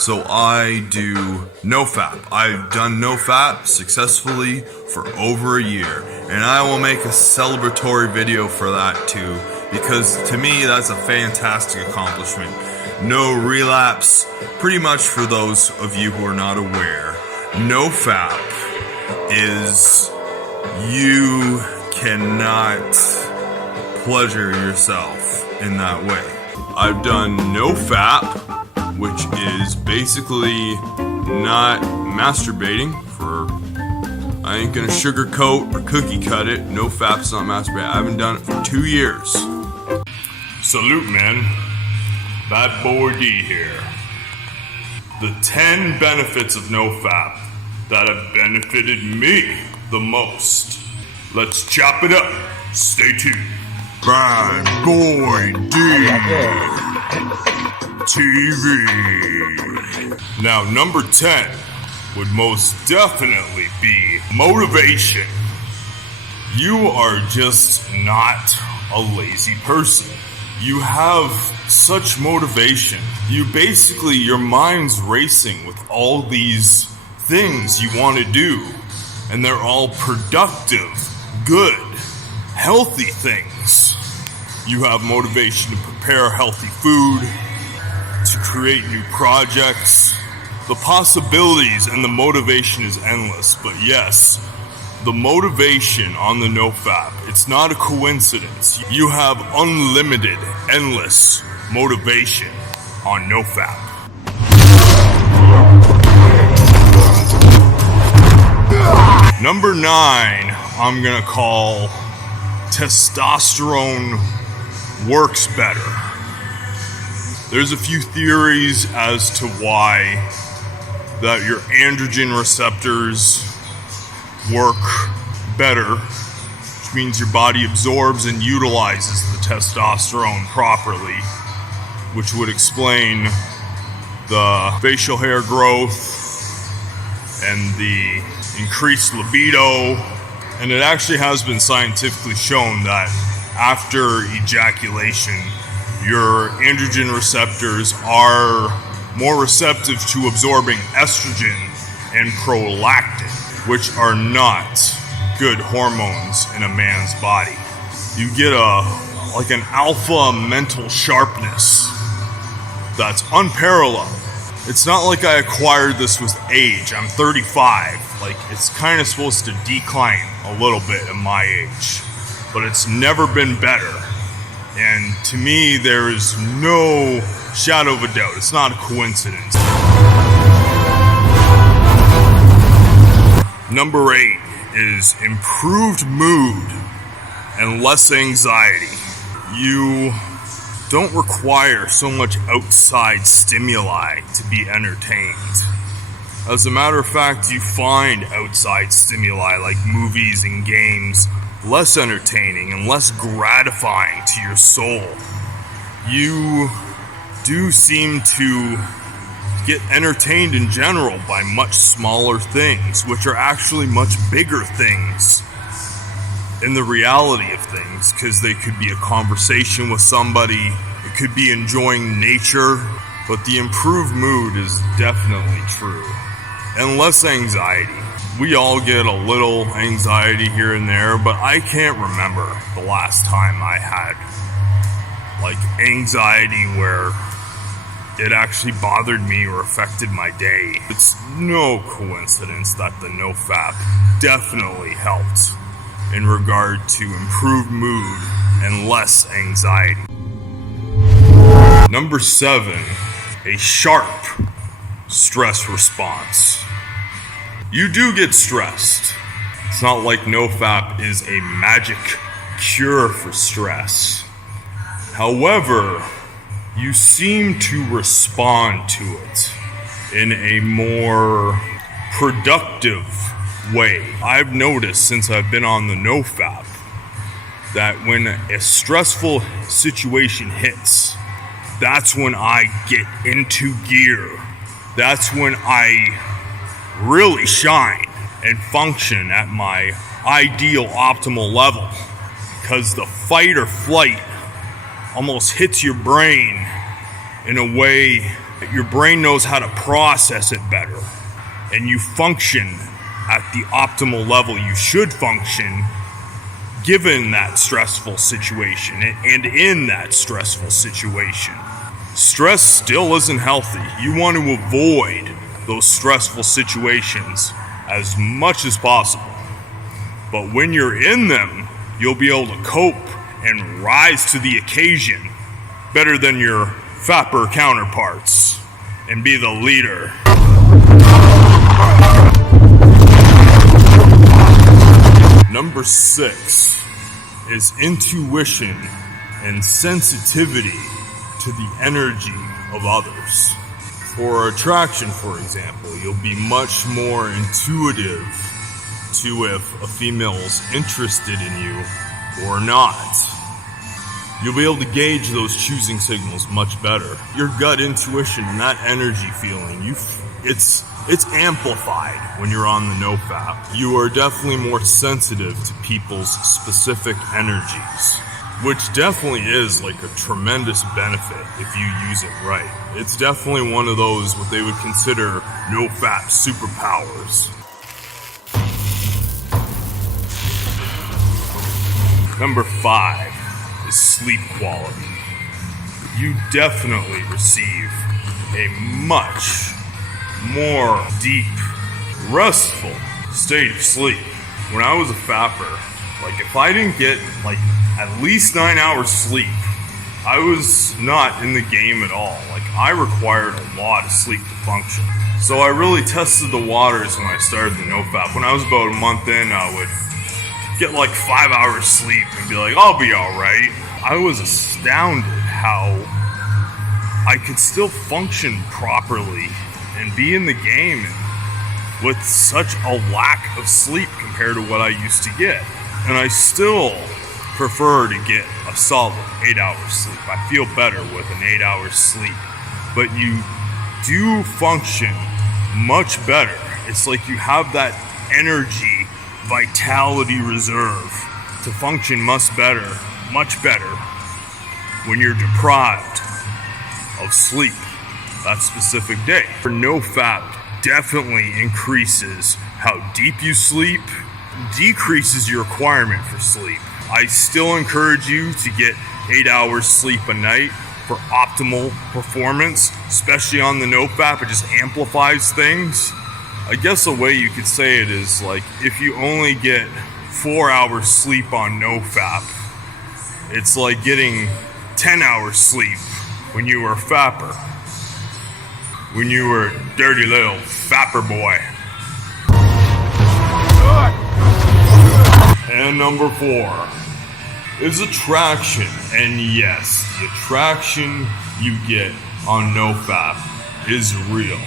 So I do NoFap. I've done NoFap successfully for over a year, and I will make a celebratory video for that too, because to me that's a fantastic accomplishment. No relapse. Pretty much, for those of you who are not aware, NoFap is you cannot pleasure yourself in that way. I've done NoFap, which is basically not masturbating. I ain't gonna sugarcoat or cookie cut it. NoFap's not masturbating. I haven't done it for 2 years. Salute, man. Bad boy D here. The 10 benefits of NoFap that have benefited me the most. Let's chop it up. Stay tuned. Bad boy D TV. Now, number 10 would most definitely be motivation. You are just not a lazy person. You have such motivation. Your mind's racing with all these things you want to do, and they're all productive, good, healthy things. You have motivation to prepare healthy food, to create new projects. The possibilities and the motivation is endless, but yes, the motivation on the NoFap, it's not a coincidence. You have unlimited, endless motivation on NoFap. Number 9, I'm gonna call testosterone works better. There's a few theories as to why that your androgen receptors work better, which means your body absorbs and utilizes the testosterone properly, which would explain the facial hair growth and the increased libido. And it actually has been scientifically shown that after ejaculation, your androgen receptors are more receptive to absorbing estrogen and prolactin, which are not good hormones in a man's body. You get an alpha mental sharpness that's unparalleled. It's not like I acquired this with age. I'm 35. It's kind of supposed to decline a little bit at my age, but it's never been better. And to me, there is no shadow of a doubt. It's not a coincidence. Number 8 is improved mood and less anxiety. You don't require so much outside stimuli to be entertained. As a matter of fact, you find outside stimuli like movies and games less entertaining and less gratifying to your soul. You do seem to get entertained in general by much smaller things, which are actually much bigger things in the reality of things, because they could be a conversation with somebody, it could be enjoying nature, but the improved mood is definitely true. And less anxiety. We all get a little anxiety here and there, but I can't remember the last time I had anxiety where it actually bothered me or affected my day. It's no coincidence that the NoFap definitely helped in regard to improved mood and less anxiety. Number 7, a sharp stress response. You do get stressed. It's not like NoFap is a magic cure for stress. However, you seem to respond to it in a more productive way. I've noticed since I've been on the NoFap that when a stressful situation hits, that's when I get into gear. That's when I really shine and function at my ideal optimal level, because the fight or flight almost hits your brain in a way Your brain knows how to process it better, and you function at the optimal level you should function given that stressful situation and in that stressful situation. Stress still isn't healthy. You want to avoid those stressful situations as much as possible. But when you're in them, you'll be able to cope and rise to the occasion better than your fapper counterparts and be the leader. Number 6 is intuition and sensitivity to the energy of others. For attraction, for example, you'll be much more intuitive to if a female is interested in you or not. You'll be able to gauge those choosing signals much better. Your gut intuition and that energy feeling, it's amplified when you're on the NoFap. You are definitely more sensitive to people's specific energies, which definitely is like a tremendous benefit if you use it right. It's definitely one of those what they would consider NoFap superpowers. Number 5 is sleep quality. You definitely receive a much more deep, restful state of sleep. When I was a fapper, like if I didn't get like at least 9 hours sleep, I was not in the game at all. Like I required a lot of sleep to function. So I really tested the waters when I started the NoFap. When I was about a month in, I would get like 5 hours sleep and be like, I'll be all right. I was astounded how I could still function properly and be in the game with such a lack of sleep compared to what I used to get. And I still prefer to get a solid 8 hours sleep. I feel better with an 8 hours sleep. But you do function much better. It's like you have that energy, vitality reserve to function much better when you're deprived of sleep that specific day. For NoFap definitely increases how deep you sleep, decreases your requirement for sleep. I still encourage you to get 8 hours sleep a night for optimal performance, especially on the NoFap. It just amplifies things. I guess a way you could say it is like if you only get 4 hours sleep on NoFap, it's like getting 10 hours sleep when you were a fapper. When you were a dirty little fapper boy. And number 4 is attraction. And yes, the attraction you get on NoFap is real.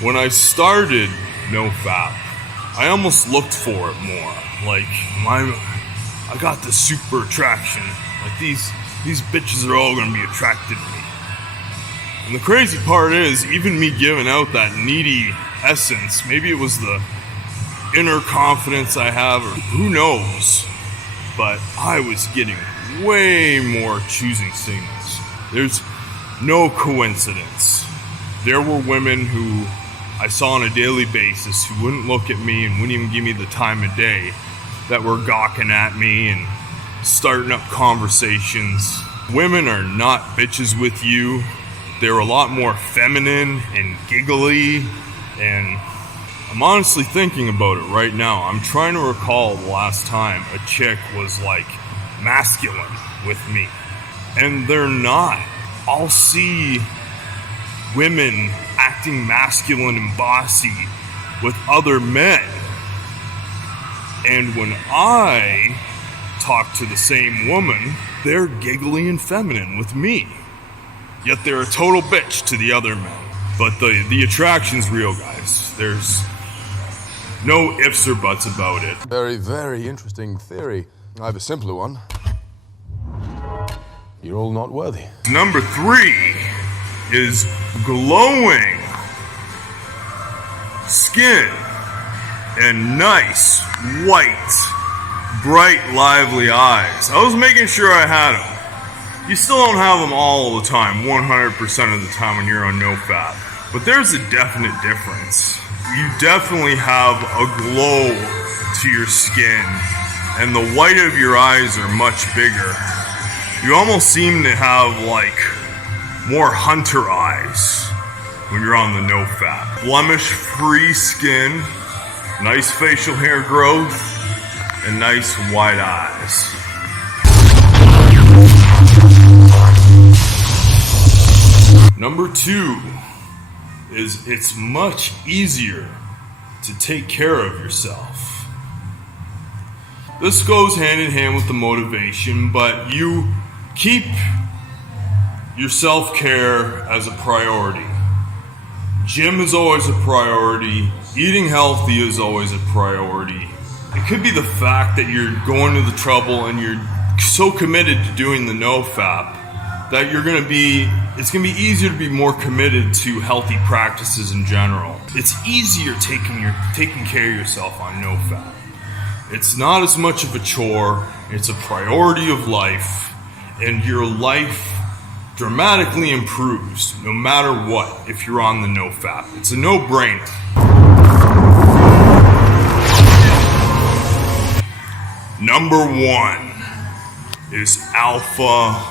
When I started NoFap, I almost looked for it more. Like, I got this super attraction. Like, these bitches are all gonna be attracted to me. And the crazy part is, even me giving out that needy essence, maybe it was the inner confidence I have, or who knows, but I was getting way more choosing signals. There's no coincidence. There were women who I saw on a daily basis who wouldn't look at me and wouldn't even give me the time of day, that were gawking at me and starting up conversations. Women are not bitches with you. They're a lot more feminine and giggly, and I'm honestly thinking about it right now. I'm trying to recall the last time a chick was like masculine with me, and they're not. I'll see women acting masculine and bossy with other men, and when I talk to the same woman, they're giggly and feminine with me. Yet they're a total bitch to the other men. But the attraction's real, guys. There's no ifs or buts about it. Very, very interesting theory. I have a simpler one. You're all not worthy. Number 3 is glowing skin and nice, white, bright, lively eyes. I was making sure I had them. You still don't have them all the time, 100% of the time when you're on NoFap. But there's a definite difference. You definitely have a glow to your skin, and the white of your eyes are much bigger. You almost seem to have like more hunter eyes when you're on the NoFap. Blemish-free skin, nice facial hair growth, and nice white eyes. Number 2 is it's much easier to take care of yourself. This goes hand in hand with the motivation, but you keep your self-care as a priority. Gym is always a priority. Eating healthy is always a priority. It could be the fact that you're going to the trouble and you're so committed to doing the NoFap that it's gonna be easier to be more committed to healthy practices in general. It's easier taking care of yourself on NoFap. It's not as much of a chore, it's a priority of life, and your life dramatically improves no matter what if you're on the NoFap. It's a no-brainer. Number 1 is alpha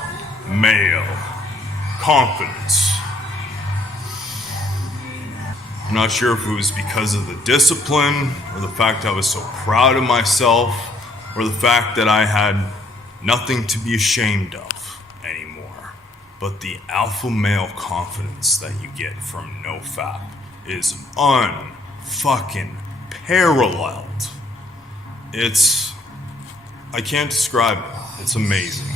male confidence. I'm not sure if it was because of the discipline or the fact I was so proud of myself or the fact that I had nothing to be ashamed of anymore. But the alpha male confidence that you get from NoFap is unfucking paralleled. I can't describe it. It's amazing.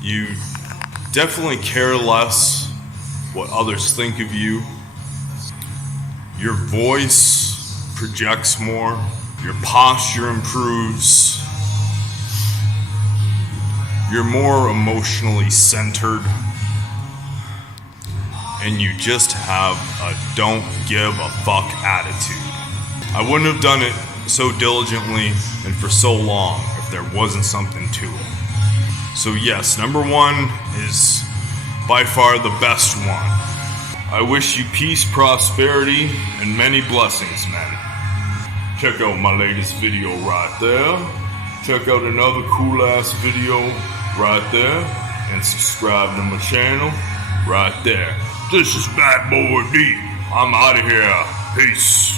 You definitely care less what others think of you. Your voice projects more. Your posture improves. You're more emotionally centered. And you just have a don't give a fuck attitude. I wouldn't have done it so diligently and for so long if there wasn't something to it. So yes, number 1 is by far the best one. I wish you peace, prosperity, and many blessings, man. Check out my latest video right there. Check out another cool ass video right there. And subscribe to my channel right there. This is Bad Boy D. I'm out of here. Peace.